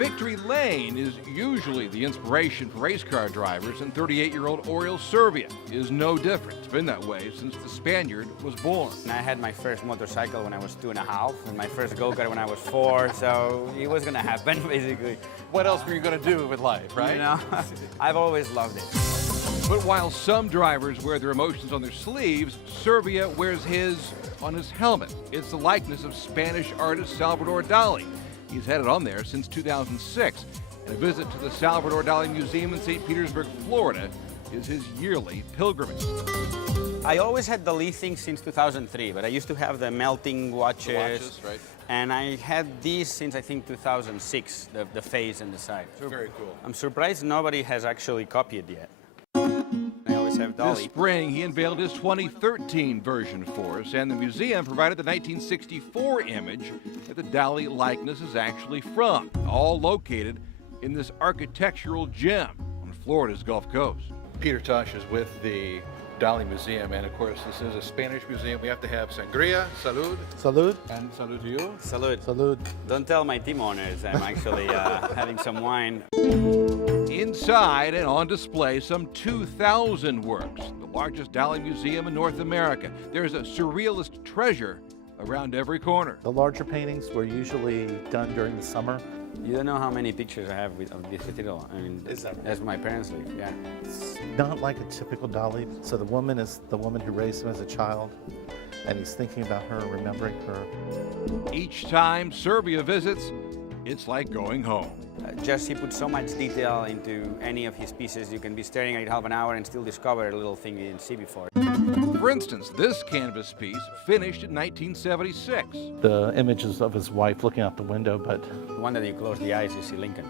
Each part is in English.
Victory Lane is usually the inspiration for race car drivers, and 38-year-old Oriol Serbia is no different. It's been that way since the Spaniard was born. I had my first motorcycle when I was 2.5, and my first go-kart when I was 4, so it was going to happen, basically. What else were you going to do with life, right? You know, I've always loved it. But while some drivers wear their emotions on their sleeves, Serbia wears his on his helmet. It's the likeness of Spanish artist Salvador Dali. He's had it on there since 2006, and a visit to the Salvador Dali Museum in St. Petersburg, Florida, is his yearly pilgrimage. I always had Dali things since 2003, but I used to have the melting watches. The watches, right. And I had these since, I think, 2006, the face and the side. Very cool. I'm surprised nobody has actually copied it yet. I always have Dali. This spring, he unveiled his 2013 version for us, and the museum provided the 1964 image that the Dali likeness is actually from, all located in this architectural gem on Florida's Gulf Coast. Peter Tosh is with the Dali Museum, and of course, this is a Spanish museum. We have to have sangria, salud. Salud. And salud to you. Salud. Salud. Don't tell my team owners I'm actually having some wine. Inside and on display, some 2,000 works, the largest Dali museum in North America. There's a surrealist treasure around every corner. The larger paintings were usually done during the summer. You don't know how many pictures I have of this title. I mean, as my parents live, yeah. It's not like a typical Dali. So the woman is the woman who raised him as a child, and he's thinking about her, remembering her. Each time Serbia visits, it's like going home. Just he put so much detail into any of his pieces. You can be staring at it half an hour and still discover a little thing you didn't see before. For instance, this canvas piece finished in 1976. The images of his wife looking out the window, but The one that you close the eyes, you see Lincoln.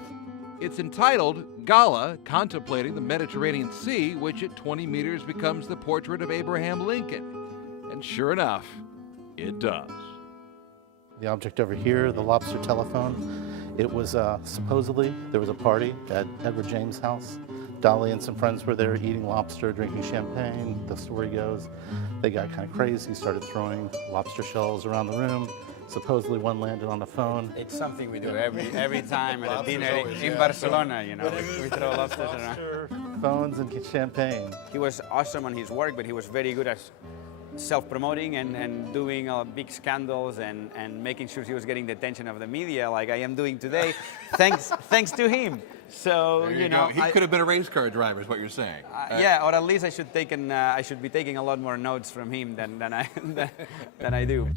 It's entitled Gala, Contemplating the Mediterranean Sea, which at 20 meters becomes the portrait of Abraham Lincoln. And sure enough, it does. the object over here, the lobster telephone, it was supposedly, there was a party at Edward James' house. Dali and some friends were there eating lobster, drinking champagne. The story goes, they got kind of crazy, started throwing lobster shells around the room. Supposedly one landed on the phone. It's something we do every time at a dinner always, in yeah. Barcelona, you know, we throw lobsters around. Phones and champagne. He was awesome on his work, but he was very good at self-promoting and doing big scandals and making sure he was getting the attention of the media like I am doing today, thanks to him. So, There you know, go. He could have been a race car driver is what you're saying. yeah, or at least I should be taking a lot more notes from him than I do.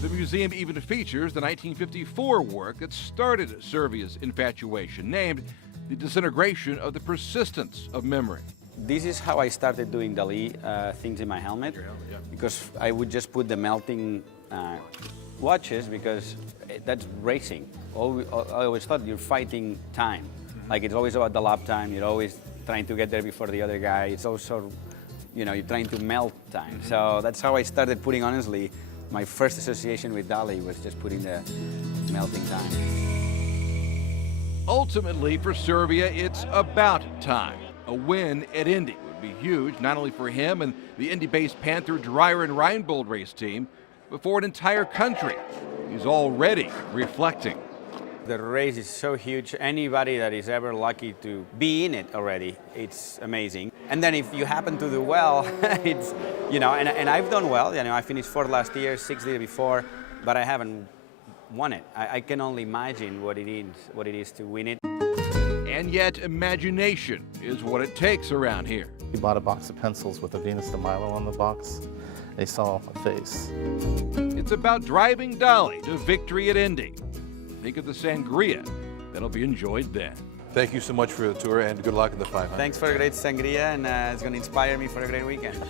The museum even features the 1954 work that started Serbia's infatuation, named The Disintegration of the Persistence of Memory. This is how I started doing Dali things in my helmet, because I would just put the melting watches, because that's racing. I always thought you're fighting time. Like it's always about the lap time, you're always trying to get there before the other guy. It's also, you know, you're trying to melt time. So that's how I started putting, honestly, my first association with Dali was just putting the melting time. Ultimately, for Serbia, it's about time. A win at Indy would be huge, not only for him and the Indy-based Panther Dreyer and Reinbold race team, but for an entire country. He's already reflecting. The race is so huge. Anybody that is ever lucky to be in it already, it's amazing. And then if you happen to do well, it's, you know, and I've done well. You know, I finished 4th last year, 6th the year before, but I haven't won it. I can only imagine what it is to win it. And yet, imagination is what it takes around here. He bought a box of pencils with a Venus de Milo on the box. They saw a face. It's about driving Dali to victory at Indy. Think of the sangria that'll be enjoyed then. Thank you so much for the tour, and good luck in the 500. Thanks for a great sangria, and it's going to inspire me for a great weekend.